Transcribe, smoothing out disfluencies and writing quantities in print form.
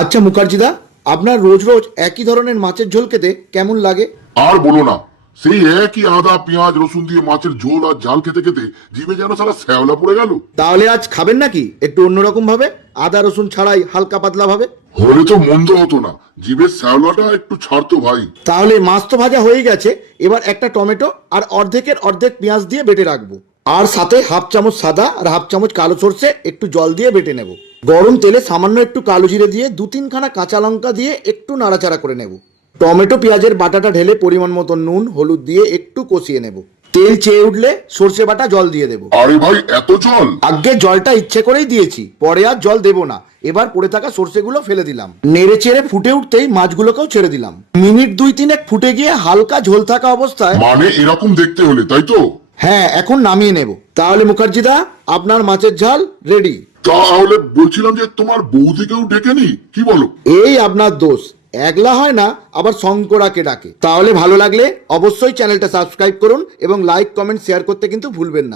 আচ্ছা মুখার্জিদা, আপনার রোজ রোজ একই ধরনের মাছের ঝোল খেতে কেমন লাগে? আর বলো না, সেই একই আদা পেঁয়াজ রসুন দিয়ে মাছের ঝোল আর ঝাল খেতে খেতে জিভে যেন সারা শ্যাওলা পড়ে গেল। তাহলে আজ খাবেন নাকি একটু অন্যরকম ভাবে, আদা রসুন ছাড়াই হালকা পাতলা ভাবে? হলে তো মন্দ হতো না, জিভের শ্যাওলাটা একটু ছাড়তো ভাই। তাহলে মাছ তো ভাজা হয়ে গেছে, এবার একটা টমেটো আর অর্ধেকের অর্ধেক পেঁয়াজ দিয়ে বেটে রাখবো। আর সাথে হাফ চামচ সাদা আর হাফ চামচ কালো সর্ষে একটু জল দিয়ে বেটে নেব। গরম তেলে সামান্য একটু কালো জিরে দিয়ে দু তিনখানা কাঁচা লঙ্কা দিয়ে একটু নাড়াচাড়া করে নেব। টমেটো পেঁয়াজের বাটাটা ঢেলে পরিমাণ মতো নুন হলুদ দিয়ে একটু কষিয়ে নেব। তেল চেয়ে উঠলে সর্ষে বাটা জল দিয়ে দেবো। আরে ভাই, এত জল? আগে জলটা ইচ্ছে করেই দিয়েছি, পরে আর জল দেবো না। এবার পড়ে থাকা সর্ষেগুলো ফেলে দিলাম, নেড়ে চেড়ে ফুটে উঠতেই মাছগুলোকেও ছেড়ে দিলাম। মিনিট দুই তিনেক ফুটে গিয়ে হালকা ঝোল থাকা অবস্থায়, মানে এরকম দেখতে হলে, তাই তো? হ্যাঁ এখন নামিয়ে নেব। তাহলে মুখার্জিদা, আপনার মাছের ঝাল রেডি। তাহলে বলছিলাম যে তোমার বৌদিকেও ডেকে নি, কি বলো? এই আপনার দোষ, একলা হয় না আবার শঙ্করাকে ডাকে। তাহলে ভালো লাগলে অবশ্যই চ্যানেলটা সাবস্ক্রাইব করুন এবং লাইক কমেন্ট শেয়ার করতে কিন্তু ভুলবেন না।